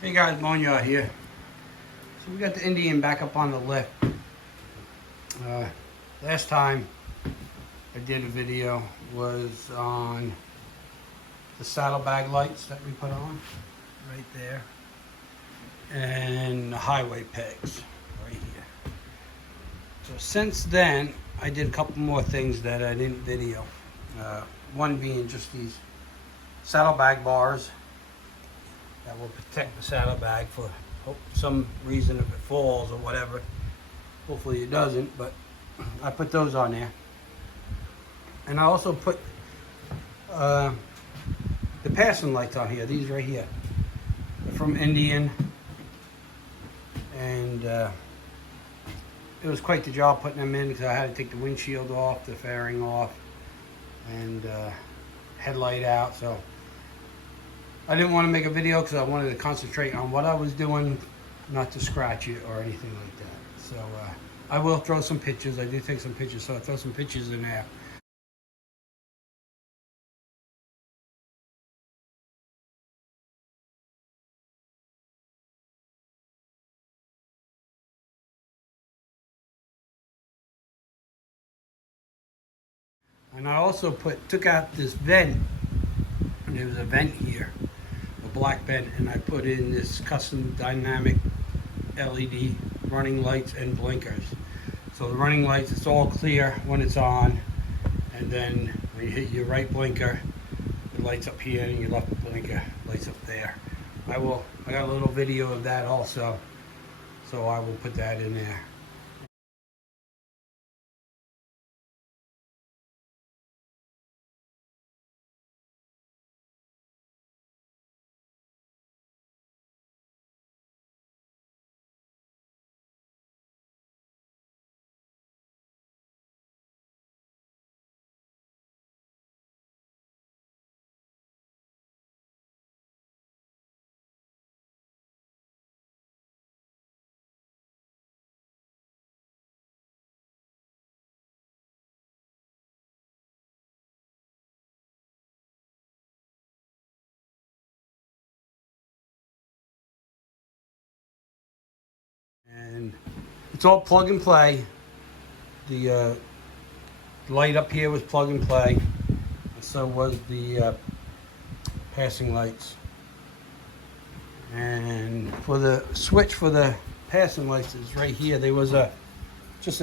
Hey guys, Monya here. So we got the Indian back up on the lift. Last time I did a video was on the saddlebag lights that we put on right there and the highway pegs right here. So since then I did a couple more things that I didn't video. One being just these saddlebag bars that will protect the saddlebag for some reason if it falls or whatever. Hopefully it doesn't, but I put those on there. And I also put the passing lights on here, these right here. They're from Indian, and it was quite the job putting them in because I had to take the windshield off, the fairing off, and headlight out. So I didn't want to make a video because I wanted to concentrate on what I was doing, not to scratch it or anything like that. So I will throw some pictures. I do take some pictures, so I'll throw some pictures in there. And I also took out this vent. There was a vent here, a black vent, and I put in this custom dynamic LED running lights and blinkers. So the running lights, it's all clear when it's on, and then when you hit your right blinker, it lights up here, and your left blinker lights up there. I got a little video of that also, so I will put that in there. And it's all plug and play. The light up here was plug and play, and so was the passing lights. And for the switch for the passing lights is right here. There was just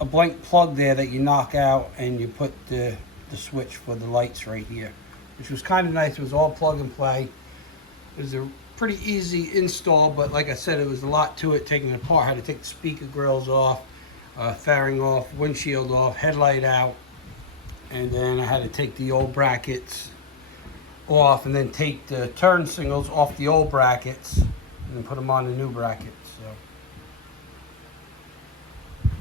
a blank plug there that you knock out, and you put the switch for the lights right here, which was kind of nice. It was all plug and play. It was a pretty easy install, but like I said, it was a lot to it taking it apart. I had to take the speaker grills off, fairing off, windshield off, headlight out, and then I had to take the old brackets off and then take the turn signals off the old brackets and then put them on the new brackets. So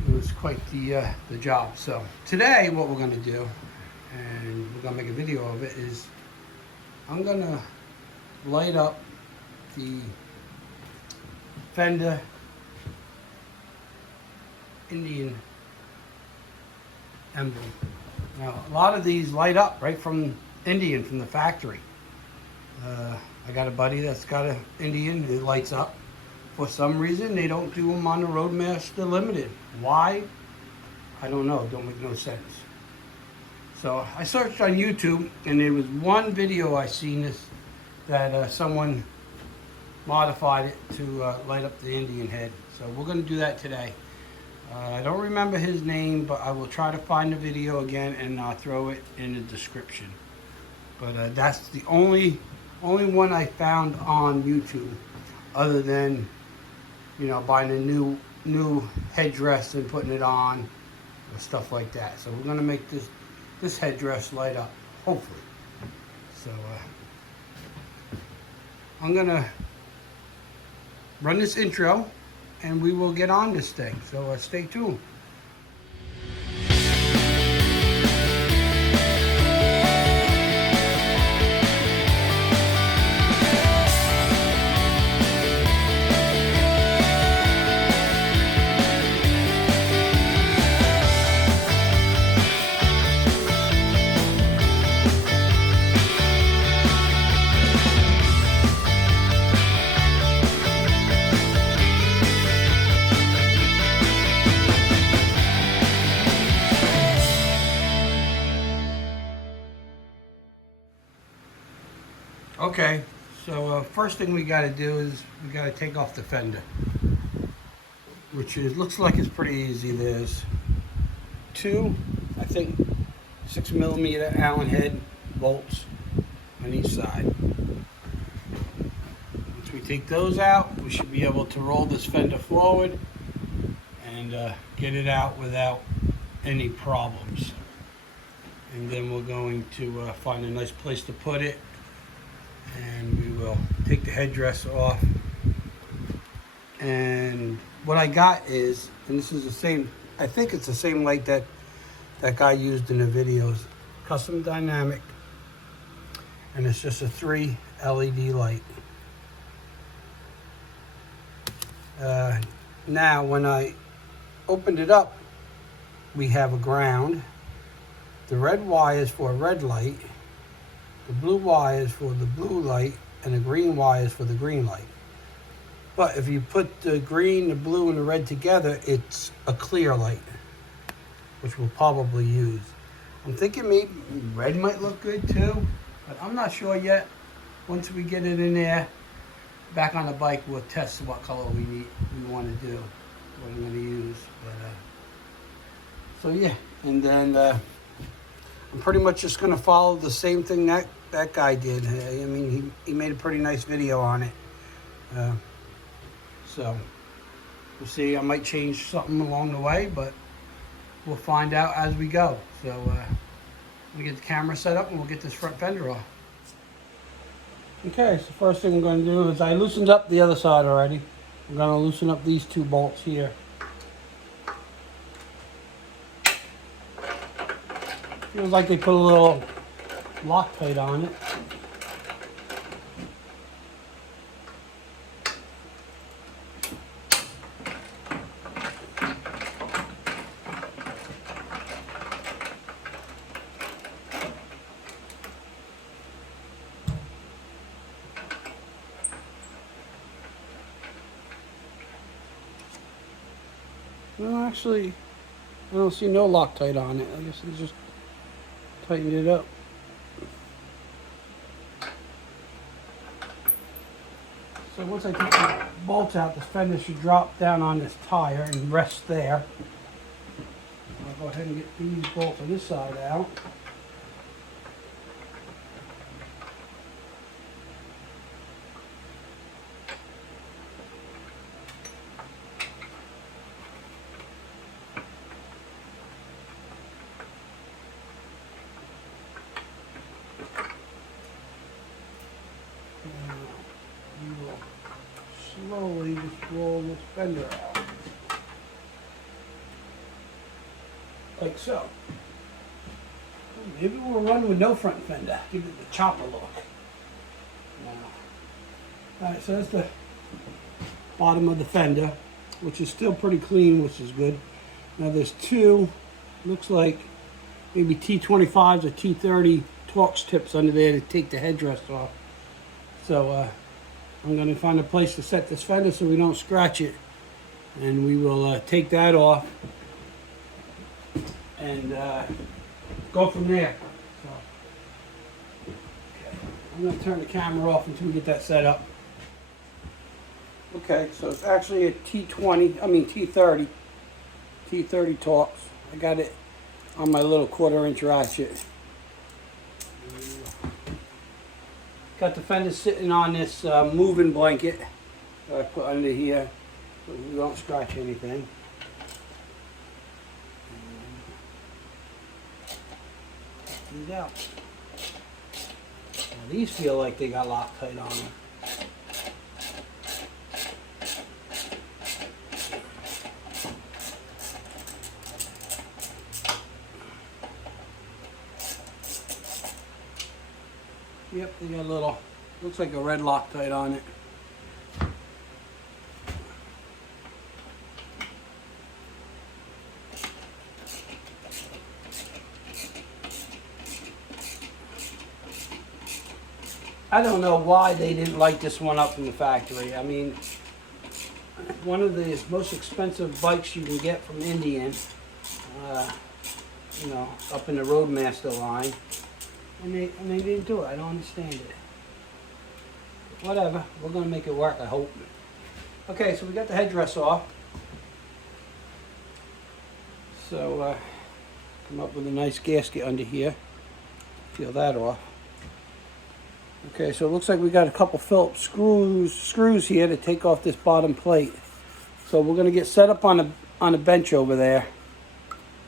it was quite the job. So today what we're going to do, and we're going to make a video of it, is I'm going to light up the Fender Indian emblem. Now a lot of these light up right from Indian, from the factory. I got a buddy that's got an Indian, it lights up. For some reason they don't do them on the Roadmaster Limited. Why? I don't know, it don't make no sense. So I searched on YouTube, and there was one video I seen this that someone modified it to light up the Indian head. So we're going to do that today. I don't remember his name, but I will try to find the video again, and I'll throw it in the description. But that's the only one I found on YouTube, other than, you know, buying a new headdress and putting it on, or stuff like that. So we're going to make this headdress light up, hopefully. So I'm going to run this intro, and we will get on this thing. So stay tuned. Okay, so first thing we got to do is we got to take off the fender, which is looks like it's pretty easy. There's two, I think, 6mm Allen head bolts on each side. Once we take those out, we should be able to roll this fender forward and get it out without any problems. And then we're going to find a nice place to put it, and we will take the headdress off. And what I got is, and this is the same, I think it's the same light that guy used in the videos, custom dynamic, and it's just a 3 LED light. Now when I opened it up, we have a ground. The red wire is for a red light, the blue wire is for the blue light, and the green wire is for the green light. But if you put the green, the blue, and the red together, it's a clear light, which we'll probably use. I'm thinking maybe red might look good too, but I'm not sure yet. Once we get it in there, back on the bike, we'll test what color we want to do, what I'm going to use. But so yeah, and then I'm pretty much just going to follow the same thing that guy did. I mean, he made a pretty nice video on it. So we'll see. I might change something along the way, but we'll find out as we go. So we'll get the camera set up and we'll get this front fender off. Okay, so first thing I'm going to do is I loosened up the other side already. I'm going to loosen up these two bolts here. Feels like they put a little Loctite on it. No, actually, I don't see no Loctite on it. I guess it's just tightened it up. So once I take the bolts out, the fender should drop down on this tire and rest there. I'll go ahead and get these bolts on this side out. Slowly just roll this fender out. Like so. Maybe we'll run with no front fender. Give it the chopper look. Alright, so that's the bottom of the fender, which is still pretty clean, which is good. Now there's two, looks like maybe T25s or T30 Torx tips under there to take the headdress off. So I'm going to find a place to set this fender so we don't scratch it, and we will take that off and go from there. So, okay. I'm going to turn the camera off until we get that set up. Okay, so it's actually a T30 Torx. I got it on my little 1/4-inch ratchet. Got the fender sitting on this moving blanket that I put under here so we don't scratch anything. Take these out. Now these feel like they got Loctite on them. Yep, they got a little, looks like a red Loctite on it. I don't know why they didn't light this one up in the factory. I mean, one of the most expensive bikes you can get from Indian, you know, up in the Roadmaster line, and they didn't do it. I don't understand it. whatever. We're gonna make it work, I hope. Okay, so we got the headdress off. So come up with a nice gasket under here. Peel that off. Okay, so it looks like we got a couple Phillips screws here to take off this bottom plate. So we're gonna get set up on a bench over there.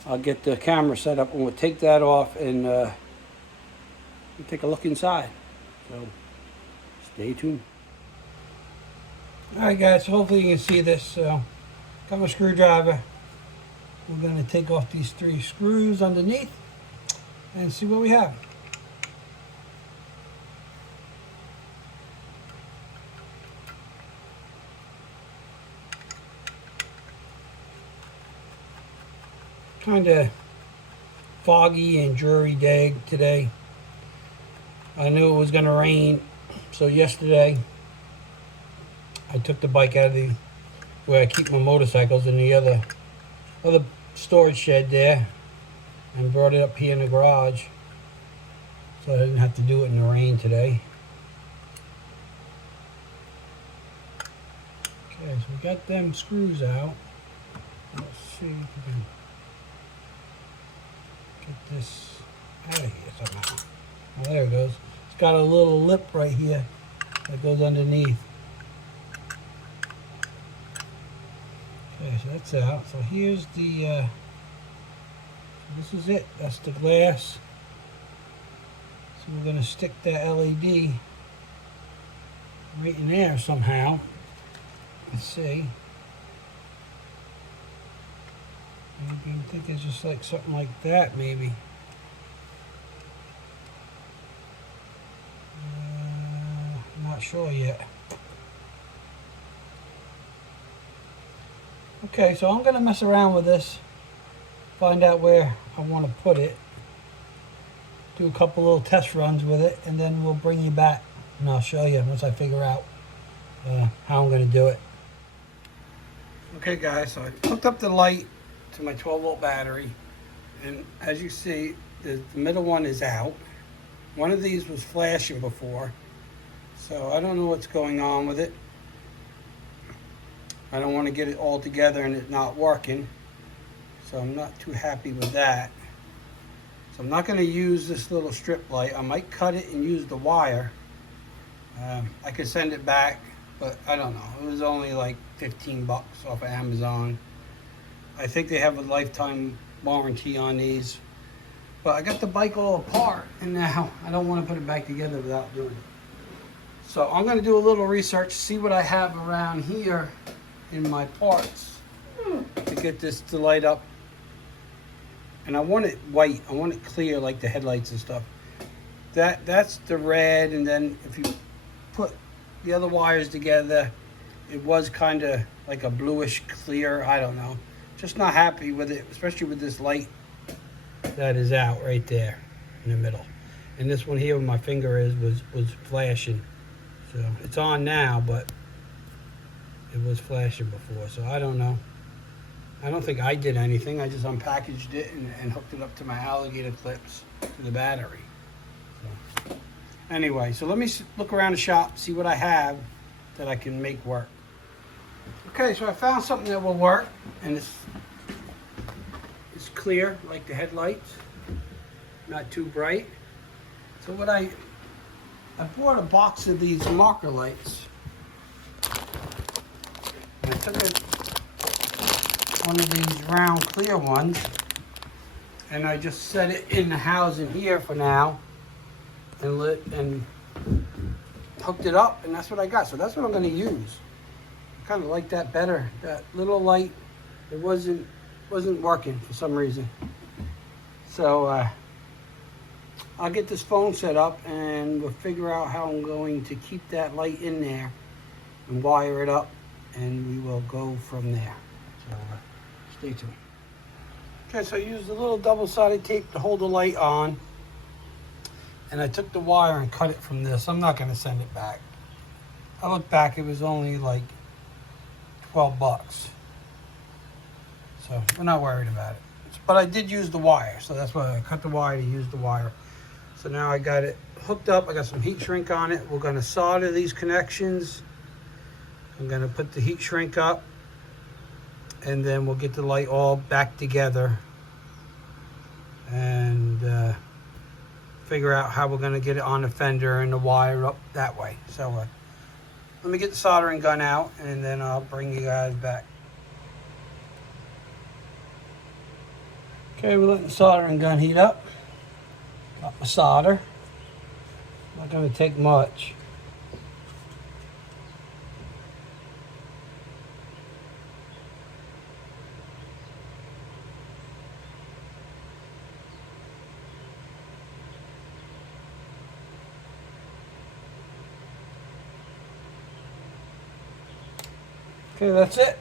I'll get the camera set up and we'll take that off and we'll take a look inside. So stay tuned. Alright guys, so hopefully you can see this. Got my screwdriver. We're going to take off these 3 screws underneath and see what we have. Kind of foggy and dreary day today. I knew it was going to rain, so yesterday I took the bike out of where I keep my motorcycles in the other storage shed there and brought it up here in the garage, so I didn't have to do it in the rain today. Okay, so we got them screws out. Let's see if we can get this out of here somehow. Oh, there it goes. It's got a little lip right here that goes underneath. Okay, so that's out. So here's the, this is it. That's the glass. So we're going to stick that LED right in there somehow. Let's see. Maybe I think it's just like something like that, maybe. Not sure yet. Okay, so I'm going to mess around with this, find out where I want to put it, do a couple little test runs with it, and then we'll bring you back and I'll show you once I figure out how I'm going to do it. Okay guys, so I hooked up the light to my 12-volt battery, and as you see, the middle one is out. One of these was flashing before, so I don't know what's going on with it. I don't want to get it all together and it not working, so I'm not too happy with that. So I'm not going to use this little strip light. I might cut it and use the wire. I could send it back, but I don't know. It was only like 15 bucks off of Amazon. I think they have a lifetime warranty on these. But I got the bike all apart, and now I don't want to put it back together without doing it. So I'm going to do a little research, see what I have around here in my parts to get this to light up. And I want it white. I want it clear like the headlights and stuff. That's the red, and then if you put the other wires together, it was kind of like a bluish clear. I don't know. Just not happy with it, especially with this light that is out right there in the middle. And this one here where my finger is was flashing. So it's on now, but it was flashing before. So I don't know. I don't think I did anything. I just unpackaged it and hooked it up to my alligator clips to the battery. So, anyway, so let me look around the shop, see what I have that I can make work. Okay, so I found something that will work, and it's clear like the headlights, not too bright. So what I bought a box of these marker lights. I took one of these round clear ones, and I just set it in the housing here for now, and lit and hooked it up, and that's what I got. So that's what I'm going to use. I kind of like that better. That little light, it wasn't working for some reason. So I'll get this phone set up, and we'll figure out how I'm going to keep that light in there and wire it up, and we will go from there. So stay tuned. Okay, so I used a little double-sided tape to hold the light on, and I took the wire and cut it from this. I'm not going to send it back. I looked back, it was only like 12 bucks. So we're not worried about it. But I did use the wire, so that's why I cut the wire to use the wire. So now I got it hooked up. I got some heat shrink on it. We're going to solder these connections. I'm going to put the heat shrink up, and then we'll get the light all back together and figure out how we're going to get it on the fender and the wire up that way. So let me get the soldering gun out, and then I'll bring you guys back. Okay, we're letting the soldering gun heat up. Got my solder. Not going to take much. Okay, that's it.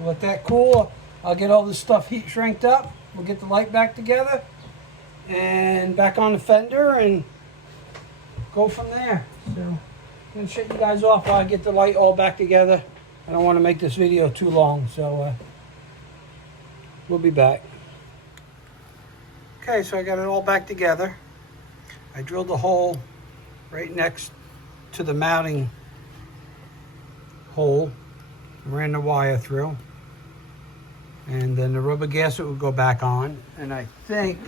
We'll let that cool. I'll get all this stuff heat shrinked up. We'll get the light back together and back on the fender and go from there. So I'm going to shut you guys off while I get the light all back together. I don't want to make this video too long, so we'll be back. Okay, so I got it all back together. I drilled a hole right next to the mounting hole, ran the wire through, and then the rubber gasket would go back on. And I think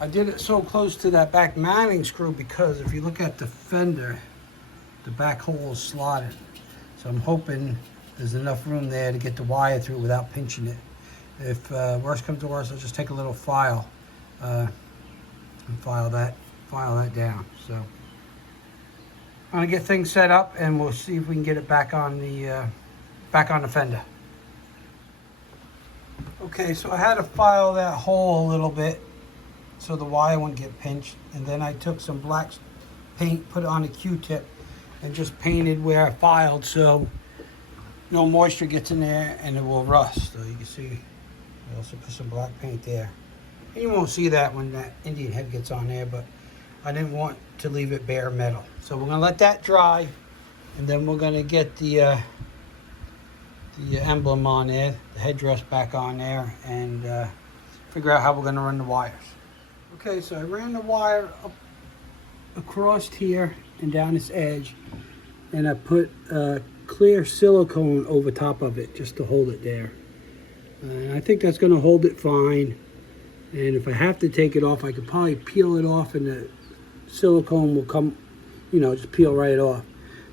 I did it so close to that back mounting screw because if you look at the fender, the back hole is slotted. So I'm hoping there's enough room there to get the wire through without pinching it. If worst comes to worst, I'll just take a little file and file that down. So I'm gonna get things set up, and we'll see if we can get it back on the fender. Okay, so I had to file that hole a little bit so the wire wouldn't get pinched, and then I took some black paint, put it on a Q-tip, and just painted where I filed so no moisture gets in there and it will rust. So you can see I also put some black paint there. And you won't see that when that Indian head gets on there, but I didn't want to leave it bare metal. So we're gonna let that dry, and then we're gonna get the emblem on there, the headdress back on there, and figure out how we're gonna run the wires. Okay, so I ran the wire up across here and down this edge, and I put clear silicone over top of it just to hold it there. And I think that's gonna hold it fine. And if I have to take it off, I could probably peel it off, and the silicone will come, you know, just peel right off.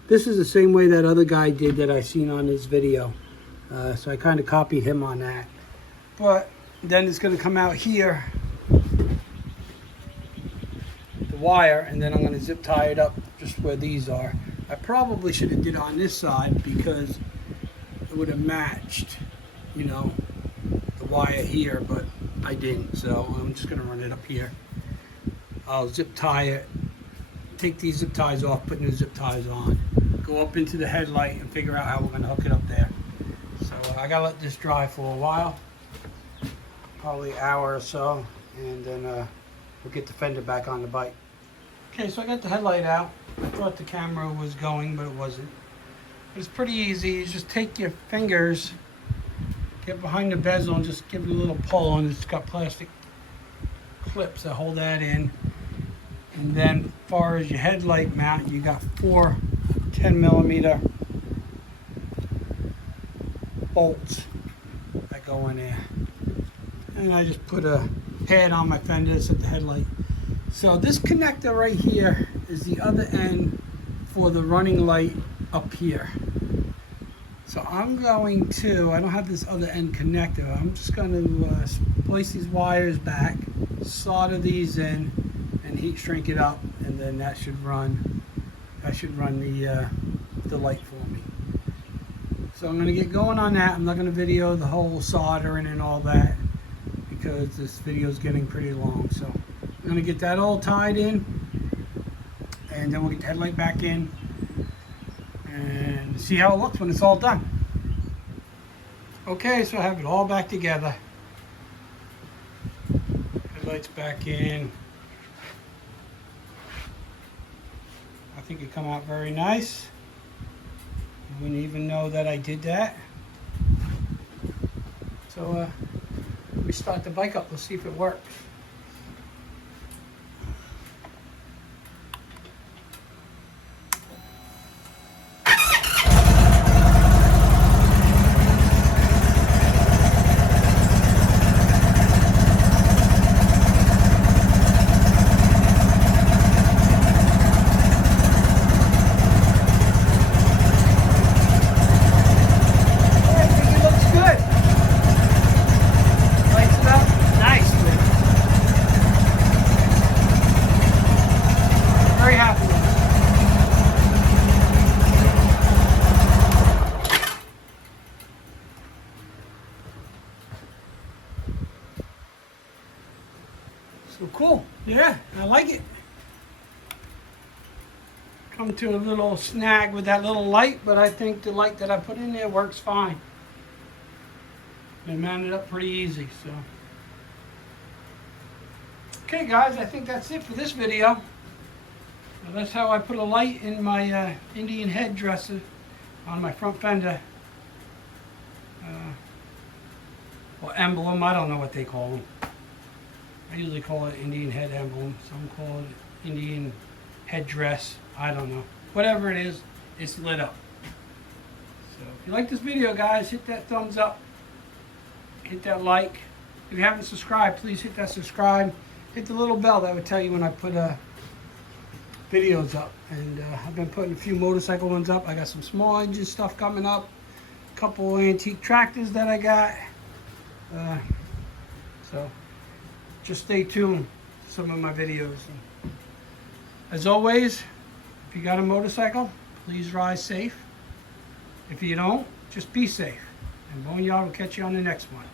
This is the same way that other guy did that I seen on his video. So I kind of copied him on that. But then it's going to come out here, the wire, and then I'm going to zip tie it up just where these are. I probably should have did it on this side because it would have matched, you know, the wire here, but I didn't. So I'm just going to run it up here. I'll zip tie it, take these zip ties off, put new zip ties on, go up into the headlight and figure out how we're going to hook it up there. So I got to let this dry for a while, probably an hour or so, and then we'll get the fender back on the bike. Okay, so I got the headlight out. I thought the camera was going, but it wasn't. But it's pretty easy. You just take your fingers, get behind the bezel, and just give it a little pull, and it's got plastic clips that hold that in. And then as far as your headlight mount, you got 4 10mm bolts that go in there. And I just put a pad on my fender to set the headlight. So this connector right here is the other end for the running light up here. So I'm going to, I don't have this other end connected, I'm just going to place these wires back, solder these in, and heat shrink it up, and then that should run the light for me. So I'm going to get going on that. I'm not going to video the whole soldering and all that because this video is getting pretty long. So I'm going to get that all tied in, and then we'll get the headlight back in and see how it looks when it's all done. Okay, so I have it all back together. Headlights back in. I think it come out very nice. You wouldn't even know that I did that. So we start the bike up. Let's see if it works. into a little snag with that little light, but I think the light that I put in there works fine. They mounted up pretty easy, so. Okay guys, I think that's it for this video. So that's how I put a light in my Indian headdress on my front fender. Or emblem, I don't know what they call them. I usually call it Indian head emblem. Some call it Indian headdress. I don't know. Whatever it is, it's lit up. So if you like this video, guys, hit that thumbs up. Hit that like. If you haven't subscribed, please hit that subscribe. Hit the little bell. That would tell you when I put videos up. And I've been putting a few motorcycle ones up. I got some small engine stuff coming up. A couple antique tractors that I got. So just stay tuned for some of my videos. As always, if you got a motorcycle, please ride safe. If you don't, just be safe. And Boneyard will catch you on the next one.